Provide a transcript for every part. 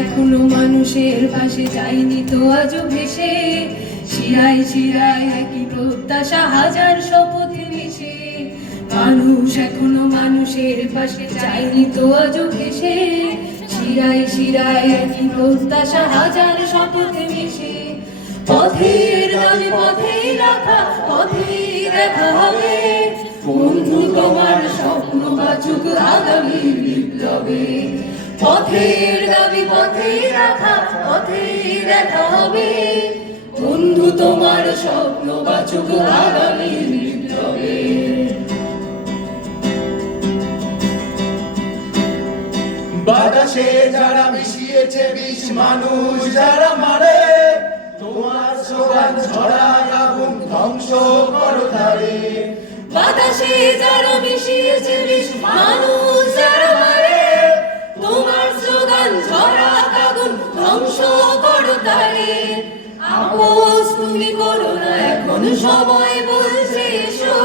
এখনো মানুষের পাশে যায়নি তো আজও ভেসে, শিরায় শিরায় একই প্রত্যাশা, হাজার শপথ মিশে। মানুষ এখনো মানুষের পাশে যায়নি তো আজও ভেসে, শিরায় শিরায় একই প্রত্যাশা, হাজার শপথ মিশে। পথের দাবি পথেই রাখা, পথেই দেখা হবে, বন্ধু তোমার স্বপ্ন বাঁচুক আগামী বিপ্লবে। পথের দাবি পথেই রাখা, পথেই দেখা হবে, বন্ধু তোমার স্বপ্ন বাঁচুক আগামী বিপ্লবে। বাতাসে যারা মিশিয়েছে বিষ, মানুষ যারা মারে, তোমার স্লোগান ঝরা আগুন ধ্বংস করো তারে। বাতাসে যারা মিশিয়েছে বিষ, মানুষ যারা মারে, তোমার স্লোগান ঝরা আগুন ধ্বংস করো তারে। আপোস তুমি করো না, এখন সময় বলছে এসো,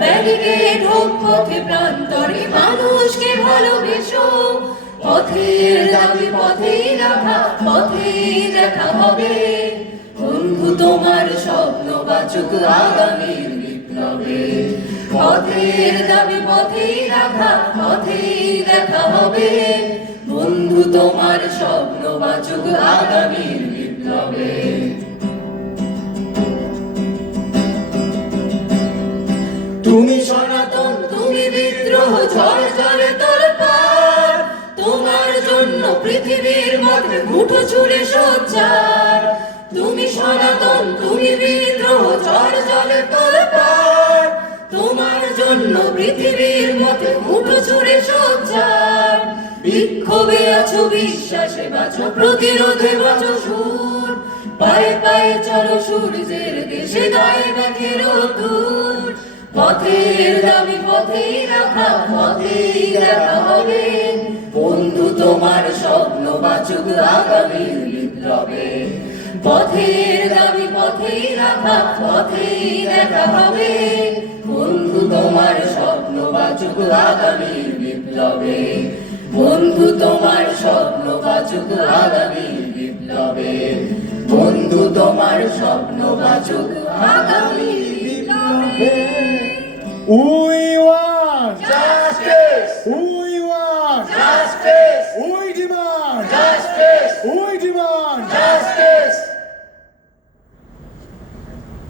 ব্যারিকেড হোক পথে প্রান্তরে, মানুষকে ভালোবেসো। পথের দাবি পথেই রাখা, পথেই দেখা হবে, বন্ধু তোমার স্বপ্ন বাঁচুক আগামীর বিপ্লবে। পথের দাবি পথেই রাখা, পথেই দেখা হবে, বন্ধু তোমার স্বপ্ন বাঁচুক আগামীর বিপ্লবে। তুমি সনাতন, তুমি বিদ্রোহ, ঝড় জলে তোলপাড়, তোমার জন্য পৃথিবীর মধ্যে মুঠো ছুঁড়ে সোচ্চার। তুমি সনাতন, তুমি বিদ্রোহ, ঝড় জলে তোলপাড়, তোমার জন্য পৃথিবীর মধ্যে মুঠো ছুঁড়ে সোচ্চার। বিক্ষোভে আছো, বিশ্বাসে বাঁচো, প্রতিরোধে বাঁচো সুর, পায়ে পায়ে চলো সূর্যের দেশে, গায়ে মেঘের দূর। পথের দাবি পথেই রাখা, পথেই দেখা হবে, বন্ধু তোমার স্বপ্ন বাঁচুক আগামীর বিপ্লবে। পথের দাবি পথেই রাখা, পথেই দেখা হবে, বন্ধু তোমার স্বপ্ন বাঁচুক আগামীর বিপ্লবে। বন্ধু তোমার স্বপ্ন বাঁচুক আগামীর বিপ্লবে। বন্ধু তোমার স্বপ্ন বাঁচুক আগামীর বিপ্লবে। We want justice. We want justice. We demand justice. We demand